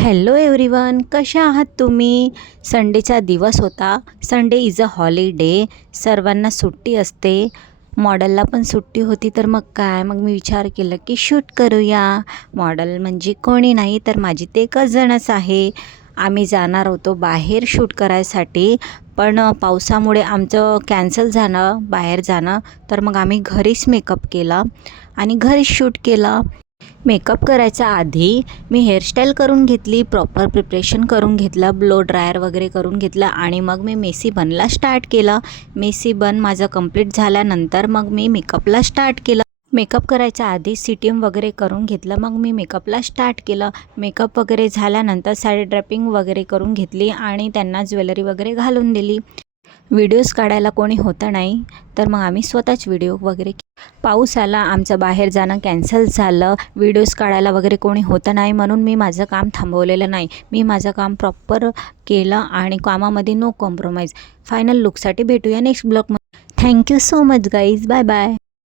Hello everyone, कशा आहात तुम्ही? संडेचा दिवस होता. Sunday is a holiday. सर्वांना सुट्टी असते. मॉडेलला पण सुट्टी होती, तर मग मी विचार केला की शूट करूया. मॉडेल म्हणजे कोणी नाही तर माझी ते कझनच आहे. आम्ही जाणार होतो बाहेर शूट करायसाठी, पण पावसामुळे आमचं कॅन्सल झालं बाहेर जाणं. तर मग आम्ही घरीच मेकअप केला आणि घरीच शूट केला. मेकअप करायच्या आधी मी हेअरस्टाईल करून घेतली, प्रॉपर प्रिपरेशन करून घेतलं, ब्लो ड्रायर वगैरे करून घेतलं आणि मग मी मेसी बनला स्टार्ट केलं. मेसी बन माझं कंप्लीट झाल्यानंतर मग मी मेकअपला स्टार्ट केलं. मेकअप करायच्या आधी सीटीएम वगैरे करून घेतलं, मग मी मेकअपला स्टार्ट केलं. मेकअप वगैरे झाल्यानंतर साडी ड्रॅपिंग वगैरे करून घेतली आणि त्यांना ज्वेलरी वगैरे घालून दिली. व्हिडिओज काढायला कोणी होतं नाही, तर मग आम्ही स्वतःच व्हिडिओ वगैरे. पाऊस आला, आमचं बाहेर जाणं कॅन्सल झालं. व्हिडिओज काढायला वगैरे कोणी होतं नाही, म्हणून मी माझं काम थांबवलेलं नाही. मी माझं काम प्रॉपर केलं आणि कामामध्ये नो कॉम्प्रोमाइज. फायनल लुकसाठी भेटूया नेक्स्ट ब्लॉगमध्ये. Thank you so much guys. Bye bye.